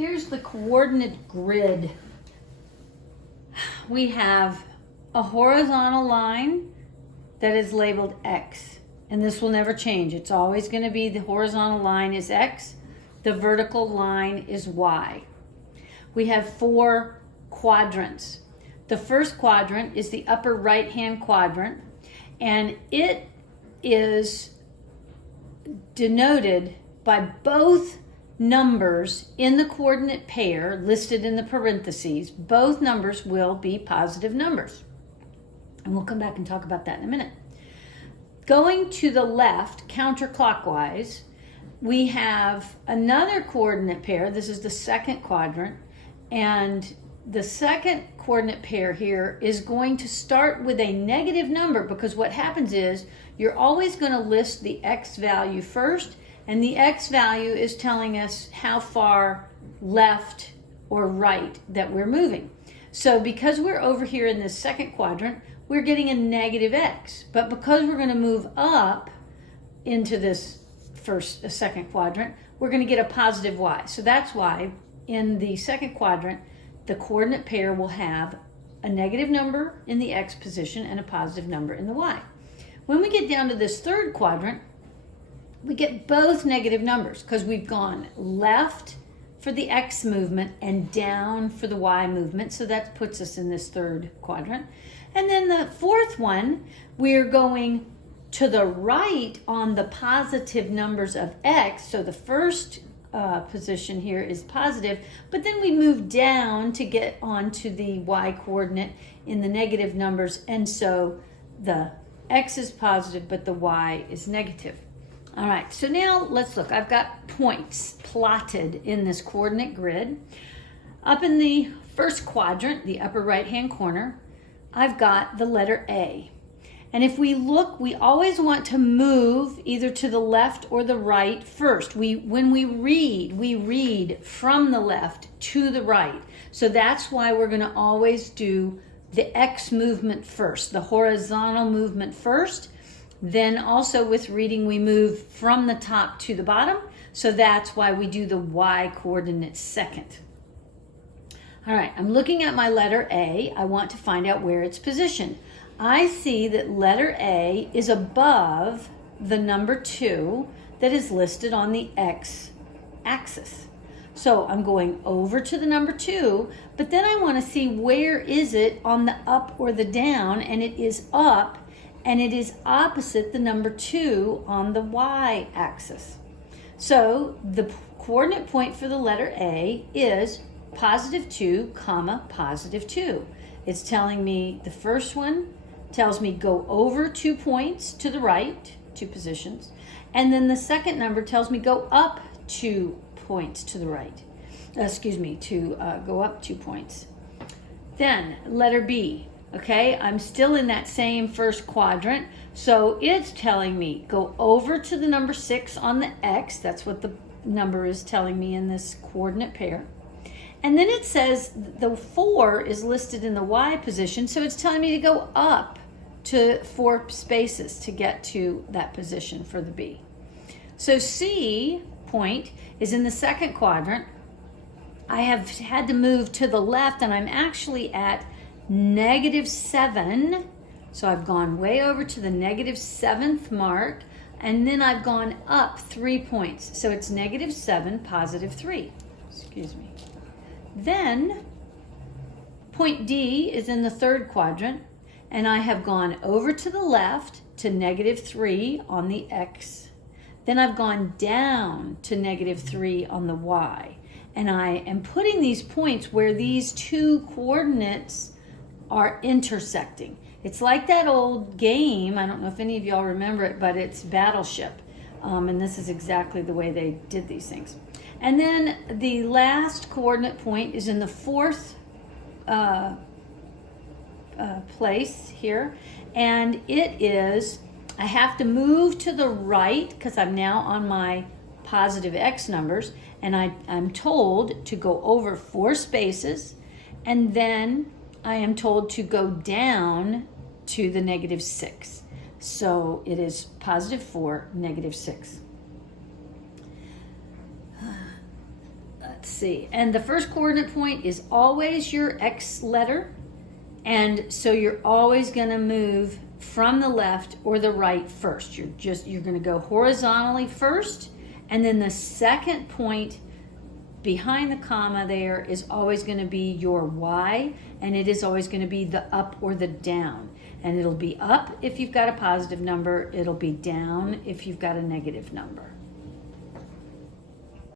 Here's the coordinate grid. We have a horizontal line that is labeled X, and this will never change. It's always going to be the horizontal line is X, the vertical line is Y. We have 4 quadrants. The first quadrant is the upper right-hand quadrant, and it is denoted by both numbers in the coordinate pair listed in the parentheses. Both numbers will be positive numbers. And we'll come back and talk about that in a minute. Going to the left, counterclockwise, we have another coordinate pair. This is the second quadrant. And the second coordinate pair here is going to start with a negative number, because what happens is you're always going to list the X value first, and the X value is telling us how far left or right that we're moving. So because we're over here in this second quadrant, we're getting a negative X. But because we're going to move up into this second quadrant, we're going to get a positive Y. So that's why in the second quadrant, the coordinate pair will have a negative number in the X position and a positive number in the Y. When we get down to this third quadrant, we get both negative numbers because we've gone left for the X movement and down for the Y movement. So that puts us in this third quadrant. And then the fourth one, we're going to the right on the positive numbers of X. So the first position here is positive, but then we move down to get onto the Y coordinate in the negative numbers. And so the X is positive, but the Y is negative. All right, so now let's look. I've got points plotted in this coordinate grid. Up in the first quadrant, the upper right-hand corner, I've got the letter A. And if we look, we always want to move either to the left or the right first. When we read from the left to the right. So that's why we're going to always do the X movement first, the horizontal movement first. Then also with reading, we move from the top to the bottom. So that's why we do the Y coordinate second. All right, I'm looking at my letter A. I want to find out where it's positioned. I see that letter A is above the number 2 that is listed on the X axis. So I'm going over to the number 2, but then I want to see where is it on the up or the down, and it is up, and it is opposite the number 2 on the Y axis. So the coordinate point for the letter A is positive 2, comma, positive 2. It's telling me the first one tells me go over 2 points to the right, 2 positions, and then the second number tells me go up 2 points to the right. Go up 2 points. Then letter B. Okay, I'm still in that same first quadrant, so it's telling me go over to the number 6 on the X. That's what the number is telling me in this coordinate pair. And then it says the 4 is listed in the Y position, so it's telling me to go up to 4 spaces to get to that position for the B. So C point is in the second quadrant. I have had to move to the left, and I'm actually at -7. So I've gone way over to the -7th mark, and then I've gone up 3 points. So it's -7, positive 3. Excuse me. Then point D is in the third quadrant, and I have gone over to the left to -3 on the X. Then I've gone down to -3 on the Y. And I am putting these points where these 2 coordinates are intersecting. It's like that old game, I don't know if any of y'all remember it, but it's Battleship. And this is exactly the way they did these things. And then the last coordinate point is in the fourth place here. And it is, I have to move to the right because I'm now on my positive X numbers. And I'm told to go over 4 spaces. And then I am told to go down to the -6. So it is +4, -6. Let's see. And the first coordinate point is always your X letter. And so you're always going to move from the left or the right first. You're going to go horizontally first, and then the second point behind the comma there is always going to be your Y, and it is always going to be the up or the down. And it'll be up if you've got a positive number, it'll be down if you've got a negative number.